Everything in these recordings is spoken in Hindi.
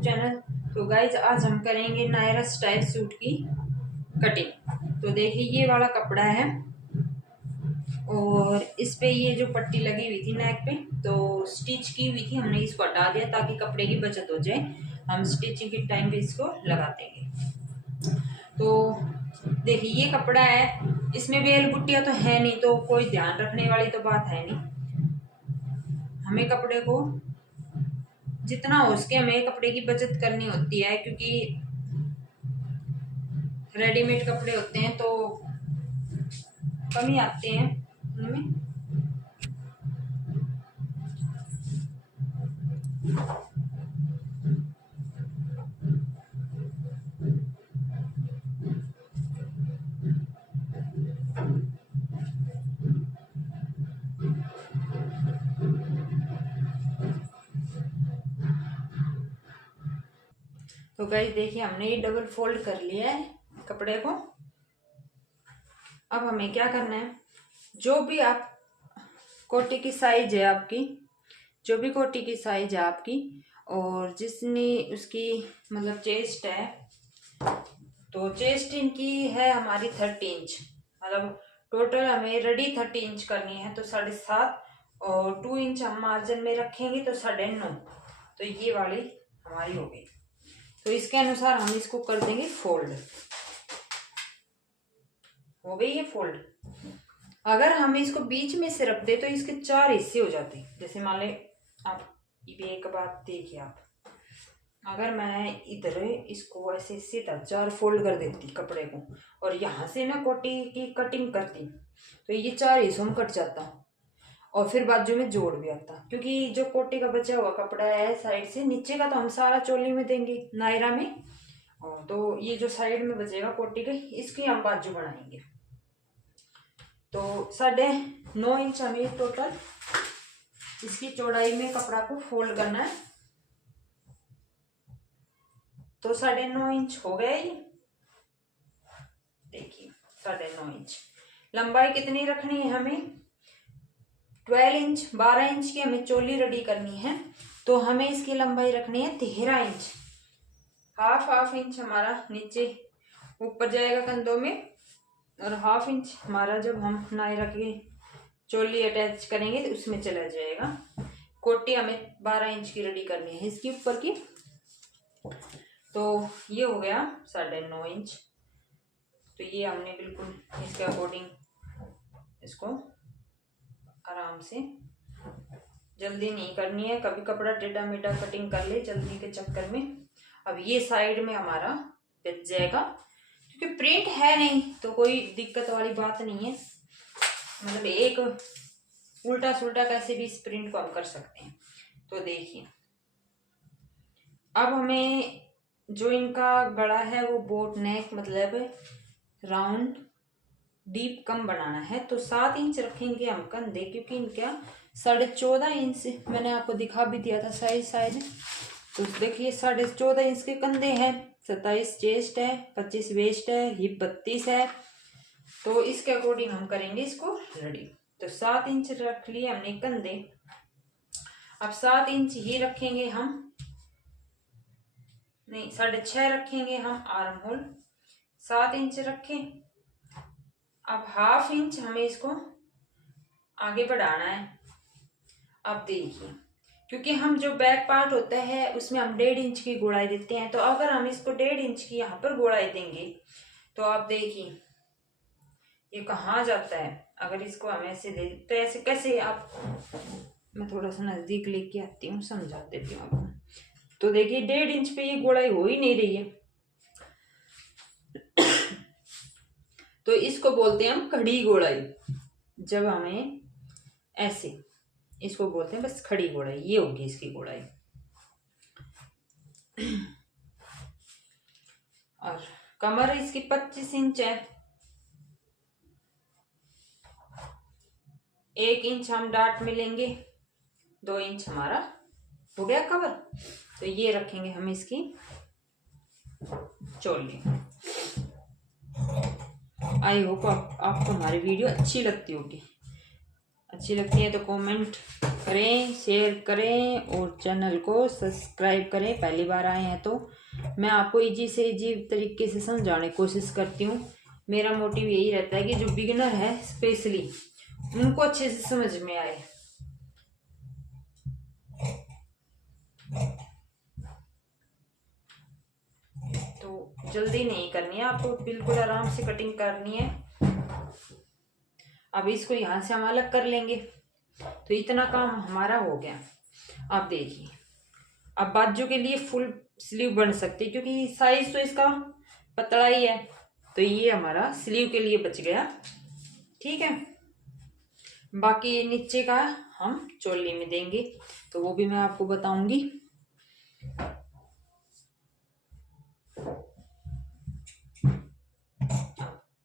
YouTube channel. तो गाइज आज हम करेंगे नायरा स्टाइल सूट की कटिंग। तो देखिए ये वाला कपड़ा है और इस पे ये जो पट्टी लगी हुई थी नेक पे, तो स्टिच की हुई थी, हमने इसको हटा दिया ताकि कपड़े की बचत हो जाए। हम स्टिचिंग के टाइम पे इसको लगा देंगे। तो देखिए ये कपड़ा है, इसमें बेल बुट्टियां तो है नहीं, तो कोई ध्यान रखने वाली तो बात है नहीं। हमें कपड़े को जितना हो सके हमें कपड़े की बचत करनी होती है, क्योंकि रेडीमेड कपड़े होते हैं तो कम ही आते हैं उनमें। तो गाइस देखिए हमने ये डबल फोल्ड कर लिया है कपड़े को। अब हमें क्या करना है, जो भी आप कोटी की साइज है आपकी, जो भी कोटी की साइज है आपकी, और जिसने उसकी मतलब चेस्ट है, तो चेस्ट इनकी है हमारी 30 इंच, मतलब टोटल हमें रेडी 30 इंच करनी है, तो 7.5 और 2 इंच हम मार्जिन में रखेंगे तो 9.5। तो ये वाली हमारी हो गई। तो इसके अनुसार हम इसको कर देंगे फोल्ड। हो गई ये फोल्ड। अगर हम इसको बीच में से रख दे तो इसके 4 हिस्से हो जाते। जैसे मान ले आप ये एक बात देखिए, आप अगर मैं इधर इसको ऐसे सीधा 4 फोल्ड कर देती कपड़े को और यहाँ से मैं कोटी की कटिंग करती, तो ये 4 हिस्सों में कट जाता और फिर बाजू में जोड़ भी आता। क्योंकि जो कोटी का बचा हुआ कपड़ा है साइड से, नीचे का तो हम सारा चोली में देंगे नायरा में, और तो ये जो साइड में बचेगा कोटी के, इसकी हम बाजू बनाएंगे। तो 9.5 इंच हमें टोटल इसकी चौड़ाई में कपड़ा को फोल्ड करना है। तो 9.5 इंच हो गया ये। देखिए 9.5 इंच। लंबाई कितनी रखनी है हमें, 12 इंच। 12 इंच की हमें चोली रेडी करनी है, तो हमें इसकी लंबाई रखनी है 13 इंच। हाफ इंच हमारा नीचे ऊपर जाएगा कंधों में, और हाफ इंच हमारा जब हम नायरा की चोली अटैच करेंगे तो उसमें चला जाएगा। कोटी हमें 12 इंच की रेडी करनी है इसकी ऊपर की। तो ये हो गया 9.5 इंच। तो ये हमने बिल्कुल इसके अकॉर्डिंग इसको आराम से, जल्दी नहीं करनी है, कभी कपड़ा टेढ़ा मेढ़ा कटिंग कर ले जल्दी के चक्कर में। अब ये साइड में हमारा बच जाएगा, क्योंकि प्रिंट है नहीं तो कोई दिक्कत वाली बात नहीं है। मतलब एक उल्टा सुल्टा कैसे भी इस प्रिंट को हम कर सकते हैं। तो देखिए अब हमें जो इनका गला है वो बोट नेक, मतलब राउंड डीप कम बनाना है। तो 7 इंच रखेंगे हम कंधे, क्योंकि इनका 14.5 इंच मैंने आपको दिखा भी दिया था साइज। तो देखिए 14.5 इंच के कंधे हैं, 27 चेस्ट है, 25 वेस्ट है, हिप 32 है। तो इसके अकॉर्डिंग हम करेंगे इसको रेडी। तो 7 इंच रख लिए हमने कंधे। अब 7 इंच ये रखेंगे हम, नहीं 6.5 रखेंगे हम आर्म होल। 7 इंच रखें। अब हाफ इंच हमें इसको आगे बढ़ाना है। अब देखिए, क्योंकि हम जो बैक पार्ट होता है उसमें हम 1.5 इंच की गोलाई देते हैं, तो अगर हम इसको 1.5 इंच की यहाँ पर गोलाई देंगे तो आप देखिए ये कहाँ जाता है। अगर इसको हम ऐसे दे तो ऐसे कैसे, आप मैं थोड़ा सा नजदीक लेके आती हूँ, समझा देती हूँ आपको। तो देखिए 1.5 इंच पे ये गोलाई हो ही नहीं रही है। तो इसको बोलते हैं हम खड़ी गोलाई। जब हमें ऐसे, इसको बोलते हैं बस खड़ी गोलाई, ये होगी इसकी गोलाई। और कमर इसकी 25 इंच है। 1 इंच हम डाट में लेंगे, 2 इंच हमारा हो गया कवर। तो ये रखेंगे हम इसकी चोली। आई होप आपको हमारी वीडियो अच्छी लगती होगी। अच्छी लगती है तो कमेंट करें, शेयर करें और चैनल को सब्सक्राइब करें। पहली बार आए हैं तो मैं आपको इजी से इजी तरीके से समझाने की कोशिश करती हूँ। मेरा मोटिव यही रहता है कि जो बिगिनर है स्पेशली उनको अच्छे से समझ में आए। तो जल्दी नहीं करनी है आपको, बिल्कुल आराम से कटिंग करनी है। अब इसको यहाँ से हम अलग कर लेंगे। तो इतना काम हमारा हो गया। अब देखिए, अब बाजू के लिए फुल स्लीव बन सकती है क्योंकि साइज तो इसका पतला ही है। तो ये हमारा स्लीव के लिए बच गया। ठीक है, बाकी नीचे का हम चोली में देंगे तो वो भी मैं आपको बताऊंगी।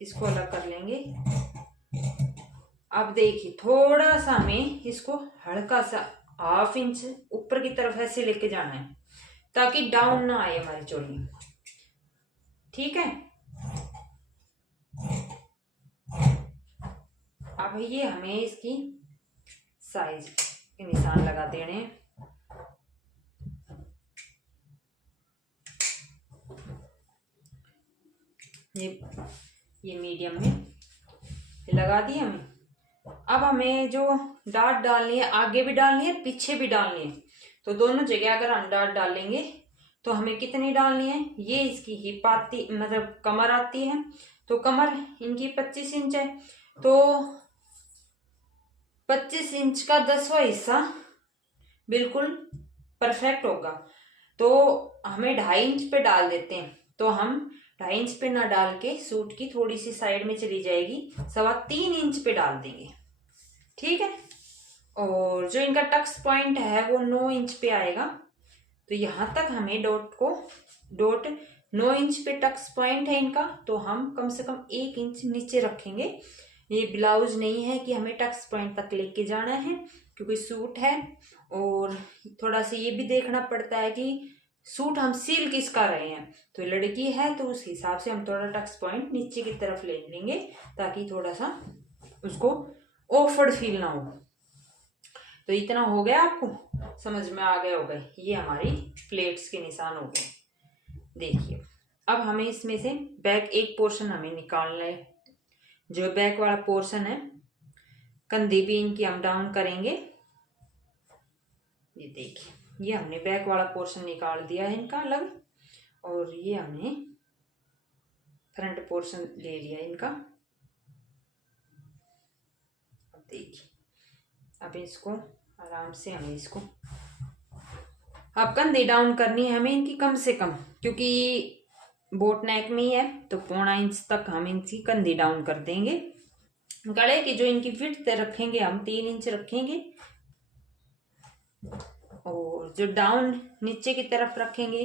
इसको अलग कर लेंगे। अब देखिए, थोड़ा सा हमें इसको हल्का सा 1/2 इंच ऊपर की तरफ ऐसे लेके जाना है ताकि डाउन ना आए हमारी चोली। ठीक है, अब ये हमें इसकी साइज के निशान लगा देने हैं। ये मीडियम में लगा दी हमें। अब हमें जो डाट डालनी है, आगे भी डालनी है पीछे भी डालनी है। तो दोनों जगह अगर हम डाट डालेंगे तो हमें कितनी डालनी है, ये इसकी हिप आती मतलब कमर आती है। तो कमर इनकी 25 इंच है तो 25 इंच का 10वां हिस्सा बिल्कुल परफेक्ट होगा। तो हमें 2.5 इंच पे डाल देते हैं। तो हम 2.5 इंच पे ना डाल के सूट की थोड़ी सी साइड में चली जाएगी, 3.25 इंच पे डाल देंगे। ठीक है, और जो इनका टक्स पॉइंट है वो 9 इंच पे आएगा। तो यहां तक हमें डॉट 9 इंच पे टक्स पॉइंट है इनका। तो हम कम से कम 1 इंच नीचे रखेंगे। ये ब्लाउज नहीं है कि हमें टक्स पॉइंट तक लेके जाना है क्योंकि सूट है। और थोड़ा सा ये भी देखना पड़ता है कि सूट हम सिल किसका रहे हैं। तो लड़की है तो उस हिसाब से हम थोड़ा टक्स पॉइंट नीचे की तरफ ले लेंगे ताकि थोड़ा सा उसको ऑफर्ड फील ना हो। तो इतना हो गया, आपको समझ में आ गया होगा। ये हमारी प्लेट्स के निशान हो गए। देखिए, अब हमें इसमें से बैक एक पोर्शन हमें निकालना है। जो बैक वाला पोर्शन है, कंधे भी इनकी हम डाउन करेंगे। ये देखिए, ये हमने बैक वाला पोर्शन निकाल दिया है इनका अलग, और ये हमने फ्रंट पोर्शन ले लिया इनका। अब देखिए, अब इसको आराम से हमें इसको अब कंधे डाउन करनी है हमें इनकी कम से कम, क्योंकि बोट नेक में ही है तो 1.25 इंच तक हम इनकी कंधे डाउन कर देंगे। गले की जो इनकी विड्थ रखेंगे हम 3 इंच रखेंगे, और जो डाउन नीचे की तरफ रखेंगे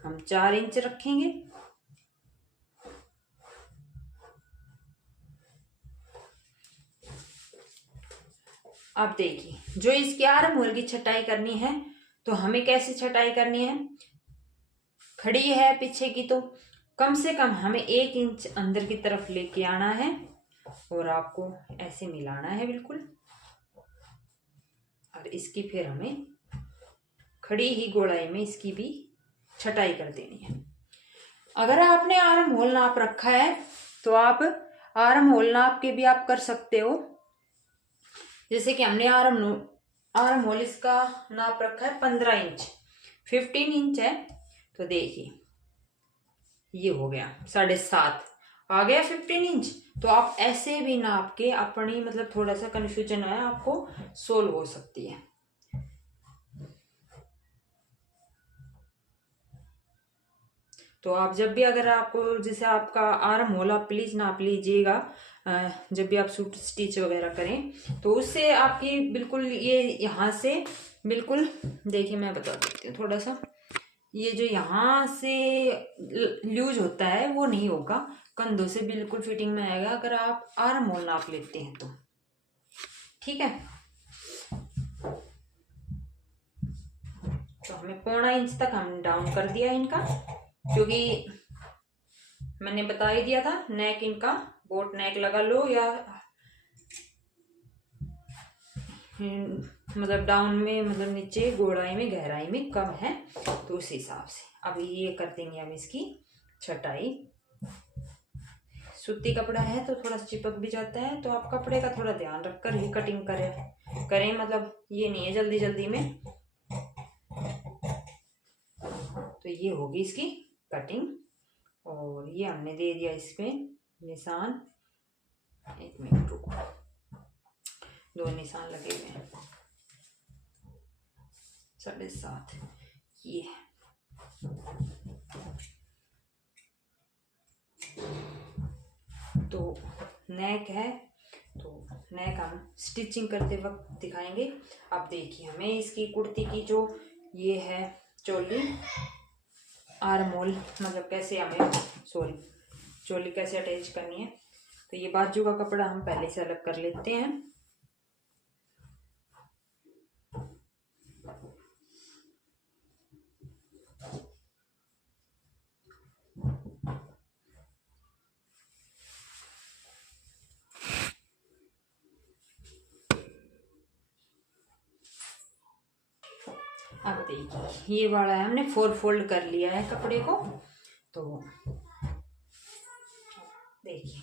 हम 4 इंच रखेंगे। अब देखिए, जो इसकी आर्म होल की छटाई करनी है तो हमें कैसे छटाई करनी है। खड़ी है पीछे की तो कम से कम हमें 1 इंच अंदर की तरफ लेके आना है और आपको ऐसे मिलाना है बिल्कुल। और इसकी फिर हमें खड़ी ही गोलाई में इसकी भी छटाई कर देनी है। अगर आपने आर्म होल नाप रखा है तो आप आर्म होल नाप के भी आप कर सकते हो। जैसे कि हमने आर्म होल इसका नाप रखा है 15 इंच, 15 इंच है। तो देखिए, ये हो गया 7.5 आ गया 15 इंच। तो आप ऐसे भी नाप के अपनी मतलब थोड़ा सा कंफ्यूजन है आपको सोल्व हो सकती है। तो आप जब भी अगर आपको जैसे आपका आर्म होल आप प्लीज नाप लीजिएगा जब भी आप सूट स्टिच वगैरह करें, तो उससे आपकी बिल्कुल ये यहाँ से बिल्कुल देखिए, मैं बता देती हूँ थोड़ा सा। ये जो यहाँ से लूज होता है वो नहीं होगा, कंधों से बिल्कुल फिटिंग में आएगा अगर आप आर्म होल नाप लेते हैं तो। ठीक है, तो हमें 1.25 इंच तक हम डाउन कर दिया इनका, क्योंकि मैंने बता ही दिया था नेक इनका बोट नेक लगा लो या मतलब डाउन में, मतलब नीचे गोड़ाई में गहराई में कम है, तो उस हिसाब से अब ये कर देंगे हम इसकी छटाई। सूती कपड़ा है तो थोड़ा चिपक भी जाता है, तो आप कपड़े का थोड़ा ध्यान रखकर ही कटिंग करें, मतलब ये नहीं है जल्दी जल्दी में। तो ये होगी इसकी कटिंग, और ये हमने दे दिया इसमें निशान। एक मिनट रुको, 2 निशान लगे हुए हैं, 7.5 ये। तो नेक है, तो नेक हम स्टिचिंग करते वक्त दिखाएंगे। अब देखिए हमें इसकी कुर्ती की जो ये है चोली, आर्म होल मतलब कैसे हमें चोली कैसे अटैच करनी है। तो ये बाजू का कपड़ा हम पहले से अलग कर लेते हैं। अब देखिए ये वाला है, हमने 4 फोल्ड कर लिया है कपड़े को। तो देखिए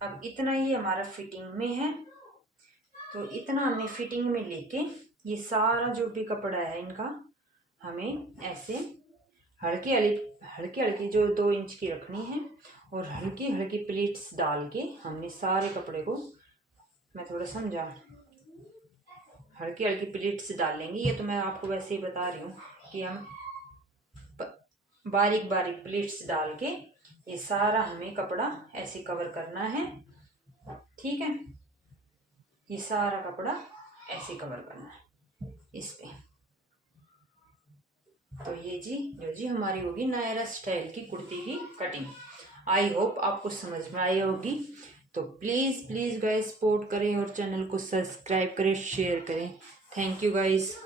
अब इतना ही हमारा फिटिंग में है, तो इतना हमने फिटिंग में लेके ये सारा जो भी कपड़ा है इनका हमें ऐसे हल्की हल्की जो 2 इंच की रखनी है, और हल्की हल्की प्लीट्स डाल के हमने सारे कपड़े को, मैं थोड़ा समझा, हल्की हल्की प्लीट्स डाल लेंगे। ये तो मैं आपको वैसे ही बता रही हूँ कि हम बारीक बारीक प्लीट्स डाल के ये सारा हमें कपड़ा ऐसे कवर करना है, ठीक है। ये सारा कपड़ा ऐसे कवर करना है इस पे। तो ये जी हमारी होगी नायरा स्टाइल की कुर्ती की कटिंग। आई होप आपको समझ में आई होगी। तो प्लीज़ गाइस सपोर्ट करें और चैनल को सब्सक्राइब करें, शेयर करें। Thank you guys.